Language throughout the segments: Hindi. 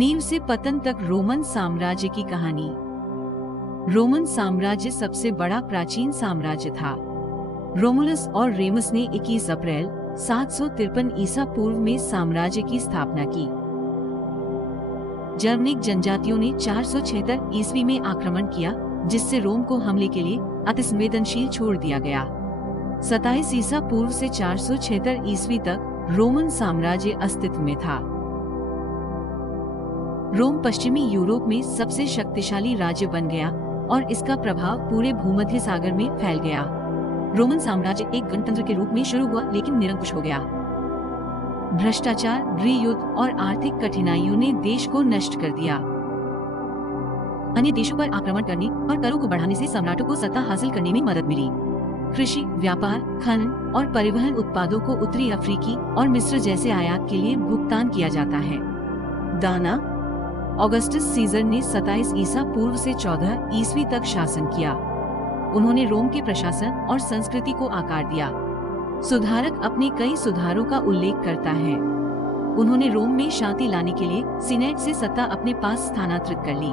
नींव से पतन तक रोमन साम्राज्य की कहानी। रोमन साम्राज्य सबसे बड़ा प्राचीन साम्राज्य था। रोमुलस और रेमस ने 21 अप्रैल 753 ईसा पूर्व में साम्राज्य की स्थापना की। जर्मनिक जनजातियों ने 476 ईस्वी में आक्रमण किया, जिससे रोम को हमले के लिए अतिसंवेदनशील छोड़ दिया गया। 27 ईसा पूर्व से 476 ईस्वी तक रोमन साम्राज्य अस्तित्व में था। रोम पश्चिमी यूरोप में सबसे शक्तिशाली राज्य बन गया और इसका प्रभाव पूरे भूमध्य सागर में फैल गया। रोमन साम्राज्य एक गणतंत्र के रूप में शुरू हुआ, लेकिन निरंकुश हो गया। भ्रष्टाचार, गृहयुद्ध और आर्थिक कठिनाइयों ने देश को नष्ट कर दिया। अन्य देशों पर आक्रमण करने और करों को बढ़ाने से सम्राटों को सत्ता हासिल करने में मदद मिली। कृषि, व्यापार, खनन और परिवहन उत्पादों को उत्तरी अफ्रीकी और मिस्र जैसे आयात के लिए भुगतान किया जाता है। दाना ऑगस्टस सीजर ने 27 ईसा पूर्व से 14 ईस्वी तक शासन किया। उन्होंने रोम के प्रशासन और संस्कृति को आकार दिया। सुधारक अपने कई सुधारों का उल्लेख करता है। उन्होंने रोम में शांति लाने के लिए सीनेट से सत्ता अपने पास स्थानांतरित कर ली।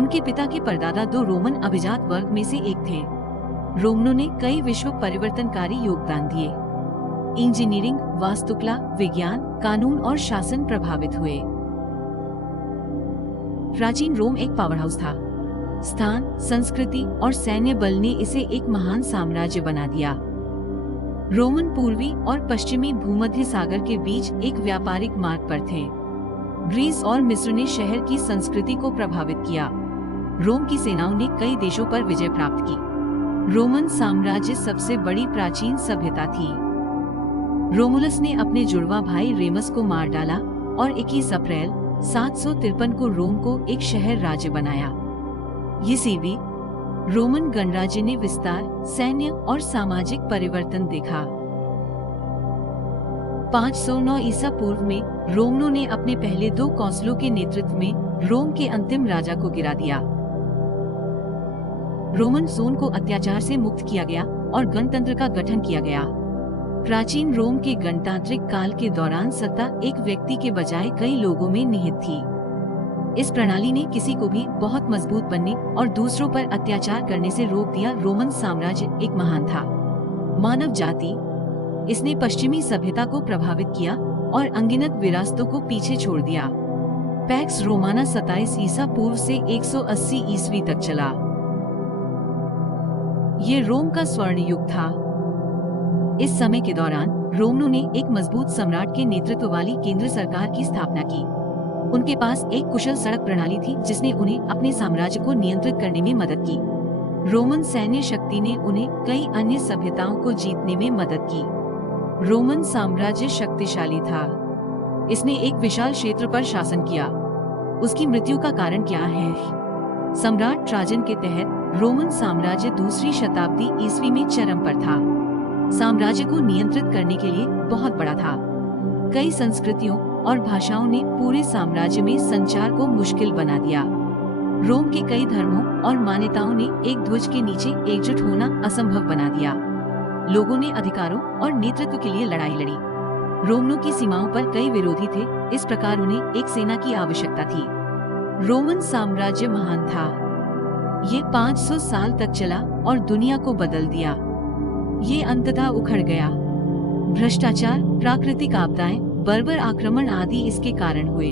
उनके पिता के परदादा 2 रोमन अभिजात वर्ग में से एक थे। रोमनों ने कई विश्व परिवर्तनकारी योगदान दिए। इंजीनियरिंग, वास्तुकला, विज्ञान, कानून और शासन प्रभावित हुए। प्राचीन रोम एक पावर हाउस था। स्थान, संस्कृति और सैन्य बल ने इसे एक महान साम्राज्य बना दिया। रोमन पूर्वी और पश्चिमी भूमध्य सागर के बीच एक व्यापारिक मार्ग पर थे। ग्रीस और मिस्र ने शहर की संस्कृति को प्रभावित किया। रोम की सेनाओं ने कई देशों पर विजय प्राप्त की। रोमन साम्राज्य सबसे बड़ी प्राचीन सभ्यता थी। रोमुलस ने अपने जुड़वा भाई रेमस को मार डाला और 21 अप्रैल 753 को रोम को एक शहर राज्य बनाया। ईस्वी रोमन गणराज्य ने विस्तार, सैन्य और सामाजिक परिवर्तन देखा। 509 ईसा पूर्व में रोमनों ने अपने पहले 2 कौंसलों के नेतृत्व में रोम के अंतिम राजा को गिरा दिया। रोमन जोन को अत्याचार से मुक्त किया गया और गणतंत्र का गठन किया गया। प्राचीन रोम के गणतांत्रिक काल के दौरान सत्ता एक व्यक्ति के बजाय कई लोगों में निहित थी। इस प्रणाली ने किसी को भी बहुत मजबूत बनने और दूसरों पर अत्याचार करने से रोक दिया। रोमन साम्राज्य एक महान था। मानव जाति, इसने पश्चिमी सभ्यता को प्रभावित किया और अनगिनत विरासतों को पीछे छोड़ दिया। पैक्स रोमाना 27 ईसा पूर्व से 180 ईस्वी तक चला। ये रोम का स्वर्ण युग था। इस समय के दौरान रोमनों ने एक मजबूत सम्राट के नेतृत्व वाली केंद्र सरकार की स्थापना की। उनके पास एक कुशल सड़क प्रणाली थी, जिसने उन्हें अपने साम्राज्य को नियंत्रित करने में मदद की। रोमन सैन्य शक्ति ने उन्हें कई अन्य सभ्यताओं को जीतने में मदद की। रोमन साम्राज्य शक्तिशाली था। इसने एक विशाल क्षेत्र पर शासन किया। उसकी मृत्यु का कारण क्या है? सम्राट ट्राजन के तहत रोमन साम्राज्य दूसरी शताब्दी ईस्वी में चरम पर था। साम्राज्य को नियंत्रित करने के लिए बहुत बड़ा था। कई संस्कृतियों और भाषाओं ने पूरे साम्राज्य में संचार को मुश्किल बना दिया। रोम के कई धर्मों और मान्यताओं ने एक ध्वज के नीचे एकजुट होना असंभव बना दिया। लोगों ने अधिकारों और नेतृत्व के लिए लड़ाई लड़ी। रोमनों की सीमाओं पर कई विरोधी थे, इस प्रकार उन्हें एक सेना की आवश्यकता थी। रोमन साम्राज्य महान था। ये 500 साल तक चला और दुनिया को बदल दिया। ये अंततः उखड़ गया। भ्रष्टाचार, प्राकृतिक आपदाएं, बर्बर आक्रमण आदि इसके कारण हुए।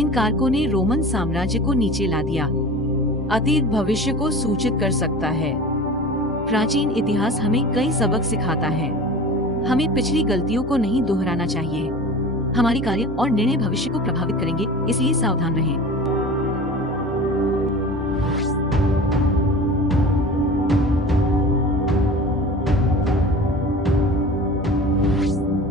इन कारकों ने रोमन साम्राज्य को नीचे ला दिया। अतीत भविष्य को सूचित कर सकता है। प्राचीन इतिहास हमें कई सबक सिखाता है। हमें पिछली गलतियों को नहीं दोहराना चाहिए। हमारे कार्य और निर्णय भविष्य को प्रभावित करेंगे, इसलिए सावधान रहें।